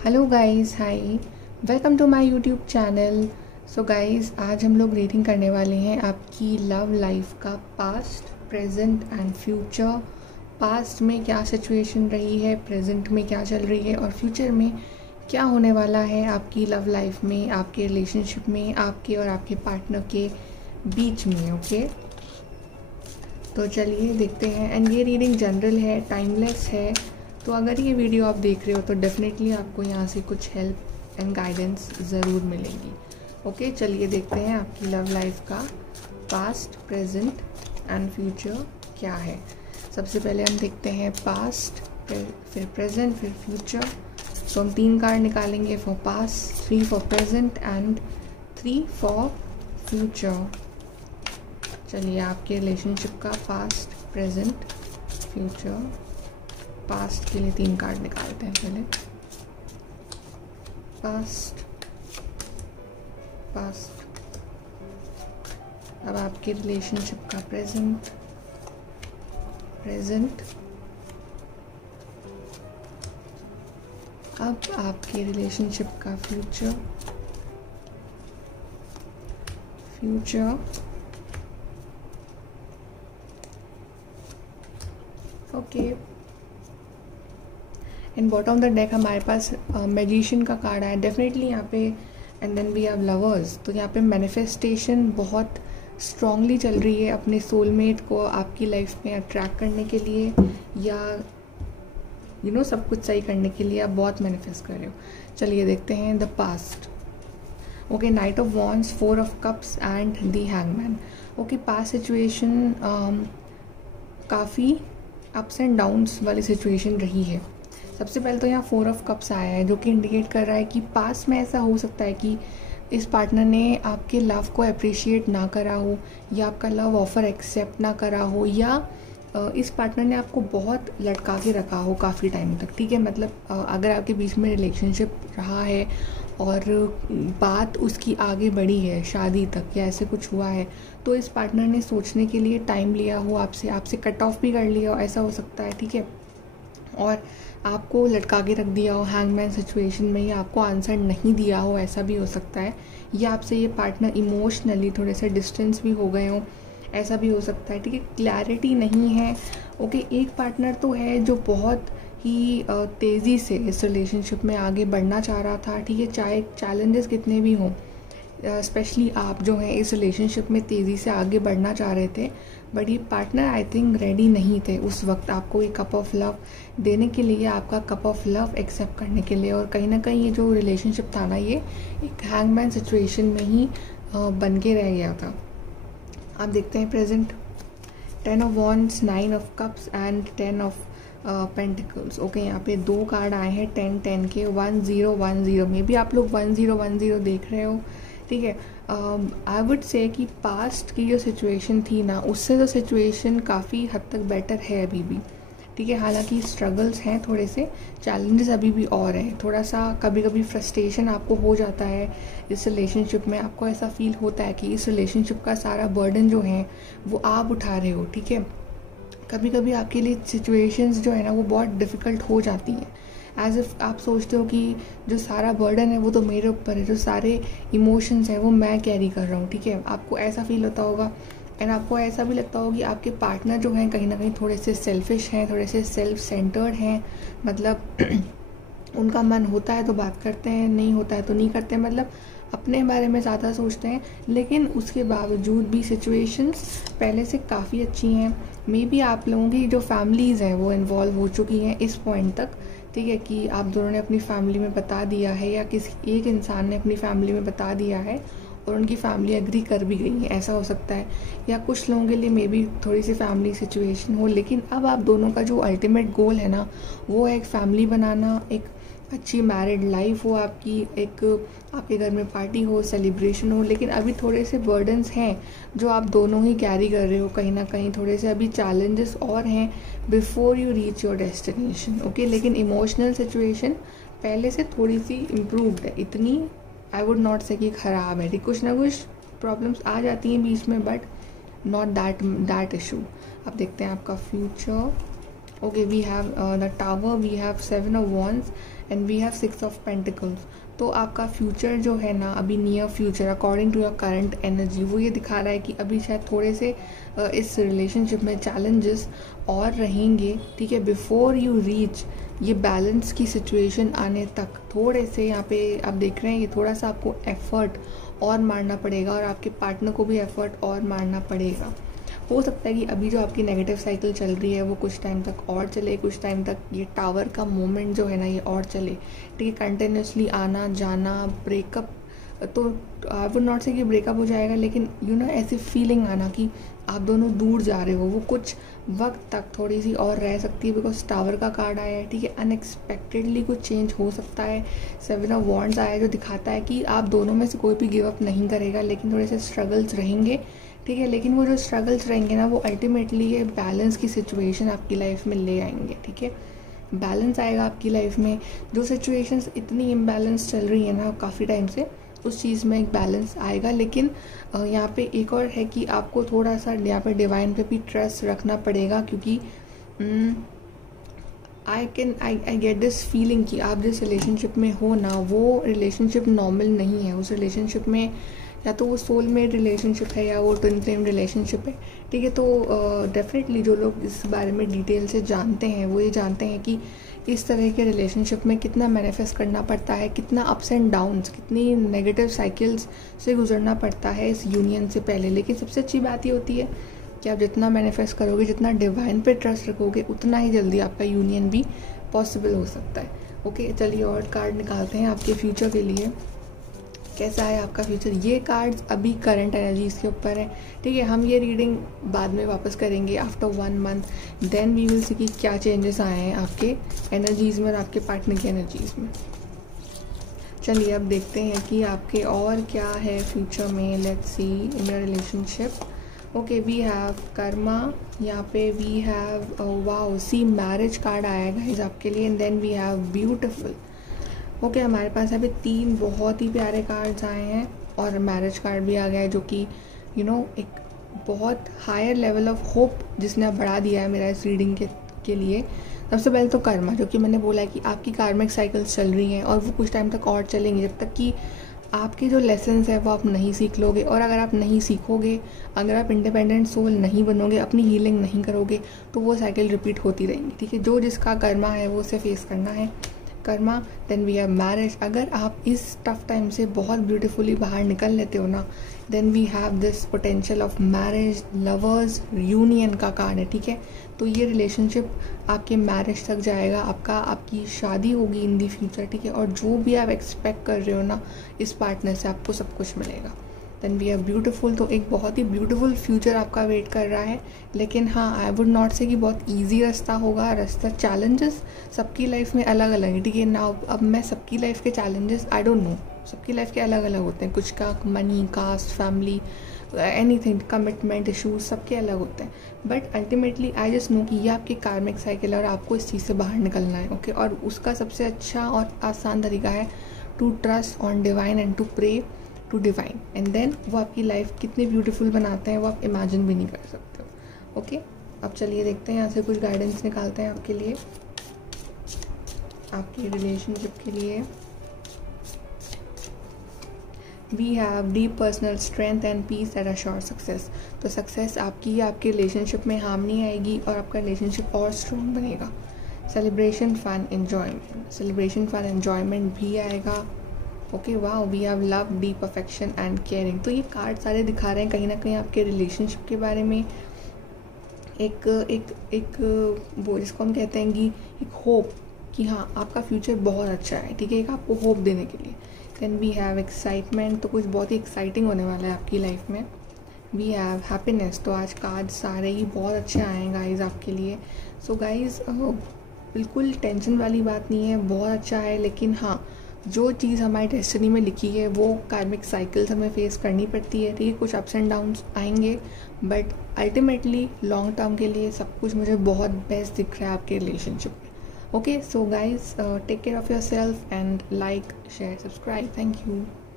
Hello guys, hi, welcome to my YouTube channel. So guys, आज हम लोग reading करने वाले हैं आपकी लव लाइफ का past, present and future. Past में क्या सिचुएशन रही है, प्रेजेंट में क्या चल रही है और फ्यूचर में क्या होने वाला है आपकी लव लाइफ में, आपके रिलेशनशिप में, आपके और आपके पार्टनर के बीच में। ओके, तो चलिए देखते हैं। एंड ये रीडिंग जनरल है, टाइमलेस है, तो अगर ये वीडियो आप देख रहे हो तो डेफिनेटली आपको यहाँ से कुछ हेल्प एंड गाइडेंस ज़रूर मिलेगी। ओके, चलिए देखते हैं आपकी लव लाइफ का पास्ट, प्रेजेंट एंड फ्यूचर क्या है। सबसे पहले हम देखते हैं पास्ट, फिर प्रेजेंट, फिर फ्यूचर। तो हम 3 कार्ड निकालेंगे for past, 3 for present and 3 for future. चलिए आपके रिलेशनशिप का पास्ट, प्रेजेंट, फ्यूचर। पास्ट के लिए 3 कार्ड निकालते हैं पहले। पास्ट, अब आपके रिलेशनशिप का प्रेजेंट, अब आपके रिलेशनशिप का future, okay. In bottom of the deck हमारे पास मैजिशियन का कार्ड आया डेफिनेटली यहाँ पे। And then we have lovers. तो यहाँ पे मैनिफेस्टेशन बहुत स्ट्रांगली चल रही है अपने सोलमेट को आपकी लाइफ में अट्रैक्ट करने के लिए, या सब कुछ सही करने के लिए आप बहुत मैनिफेस्ट कर रहे हो। चलिए देखते हैं the past. Okay, night of wands, 4 of cups and the hangman. Okay, past situation काफ़ी अप्स एंड डाउन्स वाली सिचुएशन रही है। सबसे पहले तो यहाँ 4 ऑफ कप्स आया है, जो कि इंडिकेट कर रहा है कि पास्ट में ऐसा हो सकता है कि इस पार्टनर ने आपके लव को अप्रिशिएट ना करा हो, या आपका लव ऑफर एक्सेप्ट ना करा हो, या इस पार्टनर ने आपको बहुत लटका के रखा हो काफ़ी टाइम तक। ठीक है, मतलब अगर आपके बीच में रिलेशनशिप रहा है और बात उसकी आगे बढ़ी है शादी तक, या ऐसे कुछ हुआ है, तो इस पार्टनर ने सोचने के लिए टाइम लिया हो, आपसे कट ऑफ भी कर लिया हो, ऐसा हो सकता है। ठीक है, और आपको लटका के रख दिया हो हैंगमैन सिचुएशन में, या आपको आंसर नहीं दिया हो, ऐसा भी हो सकता है। या आपसे ये पार्टनर इमोशनली थोड़े से डिस्टेंस भी हो गए हो, ऐसा भी हो सकता है। ठीक है, क्लैरिटी नहीं है। ओके, एक पार्टनर तो है जो बहुत ही तेज़ी से इस रिलेशनशिप में आगे बढ़ना चाह रहा था। ठीक है, चाहे चैलेंजेस कितने भी हों, स्पेशली आप जो हैं इस रिलेशनशिप में तेज़ी से आगे बढ़ना चाह रहे थे, बट ये पार्टनर आई थिंक रेडी नहीं थे उस वक्त आपको एक कप ऑफ लव देने के लिए, आपका कप ऑफ लव एक्सेप्ट करने के लिए। और कहीं ना कहीं ये जो रिलेशनशिप था ना, ये एक हैंगमैन सिचुएशन में ही बन के रह गया था। आप देखते हैं present, 10 of wands, 9 of cups and 10 of pentacles. Okay, यहाँ पे 2 कार्ड आए हैं 10-10 के, 1010 में भी आप लोग 1010 देख रहे हो। ठीक है, आई वुड से कि पास्ट की जो सिचुएशन थी ना, उससे तो सिचुएशन काफ़ी हद तक बेटर है अभी भी। ठीक है, हालांकि स्ट्रगल्स हैं, थोड़े से चैलेंजेस अभी भी और हैं। थोड़ा सा कभी कभी फ्रस्ट्रेशन आपको हो जाता है इस रिलेशनशिप में, आपको ऐसा फील होता है कि इस रिलेशनशिप का सारा बर्डन जो है वो आप उठा रहे हो। ठीक है, कभी कभी आपके लिए सिचुएशंस जो है ना वो बहुत डिफ़िकल्ट हो जाती हैं, एज इफ आप सोचते हो कि जो सारा बर्डन है वो तो मेरे ऊपर है, जो सारे इमोशंस हैं वो मैं कैरी कर रहा हूँ। ठीक है, आपको ऐसा फील होता होगा। एंड आपको ऐसा भी लगता होगा कि आपके पार्टनर जो हैं कहीं ना कहीं थोड़े से सेल्फिश हैं, थोड़े से सेल्फ सेंटर्ड हैं। मतलब उनका मन होता है तो बात करते हैं, नहीं होता है तो नहीं करते, मतलब अपने बारे में ज़्यादा सोचते हैं। लेकिन उसके बावजूद भी सिचुएशंस पहले से काफ़ी अच्छी हैं। मे बी आप लोगों की जो फैमिलीज़ हैं वो इन्वॉल्व हो चुकी हैं इस पॉइंट तक। ठीक है, कि आप दोनों ने अपनी फैमिली में बता दिया है, या किसी एक इंसान ने अपनी फैमिली में बता दिया है और उनकी फैमिली एग्री कर भी गई है, ऐसा हो सकता है। या कुछ लोगों के लिए मे बी थोड़ी सी फैमिली सिचुएशन हो, लेकिन अब आप दोनों का जो अल्टीमेट गोल है ना, वो है एक फैमिली बनाना, एक अच्छी मैरिड लाइफ हो आपकी, एक आपके घर में पार्टी हो, सेलिब्रेशन हो। लेकिन अभी थोड़े से बर्डन्स हैं जो आप दोनों ही कैरी कर रहे हो, कहीं ना कहीं थोड़े से अभी चैलेंजेस और हैं before you reach your destination. Okay, लेकिन इमोशनल सिचुएशन पहले से थोड़ी सी इम्प्रूव्ड है, इतनी आई वुड नॉट से कि ख़राब है। कुछ ना कुछ प्रॉब्लम्स आ जाती हैं बीच में, बट नॉट दैट इशू। अब देखते हैं आपका future. Okay, we have the tower, we have 7 of wands and we have 6 of pentacles. तो आपका फ्यूचर जो है ना, अभी near future according to your current energy, वो ये दिखा रहा है कि अभी शायद थोड़े से इस रिलेशनशिप में चैलेंजेस और रहेंगे, ठीक है, बिफोर यू रीच ये बैलेंस की सिचुएशन आने तक। थोड़े से यहाँ पे आप देख रहे हैं, ये थोड़ा सा आपको एफर्ट और मारना पड़ेगा और आपके पार्टनर को भी एफर्ट और मारना पड़ेगा। हो सकता है कि अभी जो आपकी नेगेटिव साइकिल चल रही है वो कुछ टाइम तक और चले, कुछ टाइम तक ये टावर का मोमेंट जो है ना ये और चले, ठीक है। कंटिन्यूसली आना जाना, ब्रेकअप, तो आई वुड नॉट से कि ब्रेकअप हो जाएगा, लेकिन यू नो ऐसी फीलिंग आना कि आप दोनों दूर जा रहे हो, वो कुछ वक्त तक थोड़ी सी और रह सकती है, बिकॉज टावर का कार्ड आया है, ठीक है। अनएक्सपेक्टेडली कुछ चेंज हो सकता है। 7 ऑफ वॉन्ड्स आया है जो दिखाता है कि आप दोनों में से कोई भी गिव अप नहीं करेगा, लेकिन थोड़े से स्ट्रगल्स रहेंगे, ठीक है। लेकिन वो जो स्ट्रगल्स रहेंगे ना, वो अल्टीमेटली ये बैलेंस की सिचुएशन आपकी लाइफ में ले आएंगे, ठीक है। बैलेंस आएगा आपकी लाइफ में। जो सिचुएशंस इतनी इम्बैलेंस चल रही है ना काफ़ी टाइम से, उस चीज़ में एक बैलेंस आएगा। लेकिन यहाँ पे एक और है कि आपको थोड़ा सा यहाँ पे डिवाइन पे भी ट्रस्ट रखना पड़ेगा, क्योंकि आई गेट दिस फीलिंग कि आप जिस रिलेशनशिप में हो ना, वो रिलेशनशिप नॉर्मल नहीं है। उस रिलेशनशिप में या तो वो सोलमेट रिलेशनशिप है या वो ट्विन फ्लेम रिलेशनशिप है, ठीक है। तो डेफिनेटली जो लोग इस बारे में डिटेल से जानते हैं वो ये जानते हैं कि इस तरह के रिलेशनशिप में कितना मैनिफेस्ट करना पड़ता है, कितना अप्स एंड डाउन्स, कितनी नेगेटिव साइकिल्स से गुजरना पड़ता है इस यूनियन से पहले। लेकिन सबसे अच्छी बात ये होती है कि आप जितना मैनिफेस्ट करोगे, जितना डिवाइन पे ट्रस्ट रखोगे, उतना ही जल्दी आपका यूनियन भी पॉसिबल हो सकता है। ओके, चलिए और कार्ड निकालते हैं आपके फ्यूचर के लिए। कैसा है आपका फ्यूचर? ये कार्ड्स अभी करंट एनर्जीज के ऊपर है, ठीक है। हम ये रीडिंग बाद में वापस करेंगे after 1 month, then we will see कि क्या चेंजेस आए हैं आपके एनर्जीज़ में और आपके पार्टनर की एनर्जीज़ में। चलिए अब देखते हैं कि आपके और क्या है फ्यूचर में। Let's see in a relationship. Okay, we have karma, यहाँ पे we have wow, see marriage card आएगा इस आपके लिए, and then we have beautiful. Okay, हमारे पास अभी 3 बहुत ही प्यारे कार्ड्स आए हैं और मैरिज कार्ड भी आ गया है, जो कि यू नो एक बहुत हायर लेवल ऑफ होप जिसने अब बढ़ा दिया है मेरा इस रीडिंग के लिए। सबसे पहले तो कर्मा, जो कि मैंने बोला है कि आपकी कार्मिक साइकिल्स चल रही हैं और वो कुछ टाइम तक और चलेंगी, जब तक कि आपके जो लेसन्स है वो आप नहीं सीख लोगे। और अगर आप नहीं सीखोगे, अगर आप इंडिपेंडेंट सोल नहीं बनोगे, अपनी हीलिंग नहीं करोगे, तो वो साइकिल रिपीट होती रहेंगी, ठीक है। जो जिसका कर्मा है वो उसे फेस करना है, karma. Then we have marriage. अगर आप इस टफ टाइम से बहुत ब्यूटीफुली बाहर निकल लेते हो ना, then we have this potential of marriage, lovers union का कार्ड है, ठीक है। तो ये रिलेशनशिप आपके मैरिज तक जाएगा, आपकी शादी होगी इन दी फ्यूचर, ठीक है। और जो भी आप एक्सपेक्ट कर रहे हो ना इस पार्टनर से, आपको सब कुछ मिलेगा। Then we are beautiful. तो एक बहुत ही ब्यूटीफुल फ्यूचर आपका वेट कर रहा है। लेकिन हाँ, आई वुड नॉट से कि बहुत ईजी रास्ता होगा। चैलेंजेस सबकी लाइफ में अलग अलग है, ठीक है ना। अब मैं सबकी लाइफ के चैलेंजेस आई डोंट नो, सबकी लाइफ के अलग अलग होते हैं। कुछ का money, caste, family, anything, commitment issues सबके अलग होते हैं। But ultimately I just know कि ये आपकी कार्मिक साइकिल है और आपको इस चीज़ से बाहर निकलना है, ओके। और उसका सबसे अच्छा और आसान तरीका है to trust on divine and to pray to divine, and then वो आपकी लाइफ कितनी ब्यूटीफुल बनाते हैं वो आप इमेजिन भी नहीं कर सकते हो, ओके। अब चलिए देखते हैं यहाँ से कुछ गाइडेंस निकालते हैं आपके लिए, आपकी रिलेशनशिप के लिए। We have deep personal strength and peace that assure success. तो सक्सेस आपकी आपके रिलेशनशिप में हार्मनी आएगी और आपका रिलेशनशिप और स्ट्रॉन्ग बनेगा। Celebration, fun, enjoyment. Celebration, fun, enjoyment भी आएगा, ओके। वाह, we have love, deep affection and caring. तो ये कार्ड सारे दिखा रहे हैं कहीं ना कहीं आपके रिलेशनशिप के बारे में एक वो जिसको हम कहते हैं कि एक होप कि हाँ आपका फ्यूचर बहुत अच्छा है, ठीक है, एक आपको होप देने के लिए। देन वी हैव एक्साइटमेंट, तो कुछ बहुत ही एक्साइटिंग होने वाला है आपकी लाइफ में। वी हैव हैप्पीनेस, तो आज कार्ड सारे ही बहुत अच्छे आए हैं गाइज आपके लिए। सो गाइज बिल्कुल टेंशन वाली बात नहीं है, बहुत अच्छा है। लेकिन हाँ, जो चीज़ हमारी डेस्टिनी में लिखी है वो कार्मिक साइकिल्स हमें फेस करनी पड़ती है, ठीक है। कुछ अप्स एंड डाउन्स आएंगे, बट अल्टीमेटली लॉन्ग टर्म के लिए सब कुछ मुझे बहुत बेस्ट दिख रहा है आपके रिलेशनशिप में, okay. So guys take care of your self and like, share, subscribe. Thank you.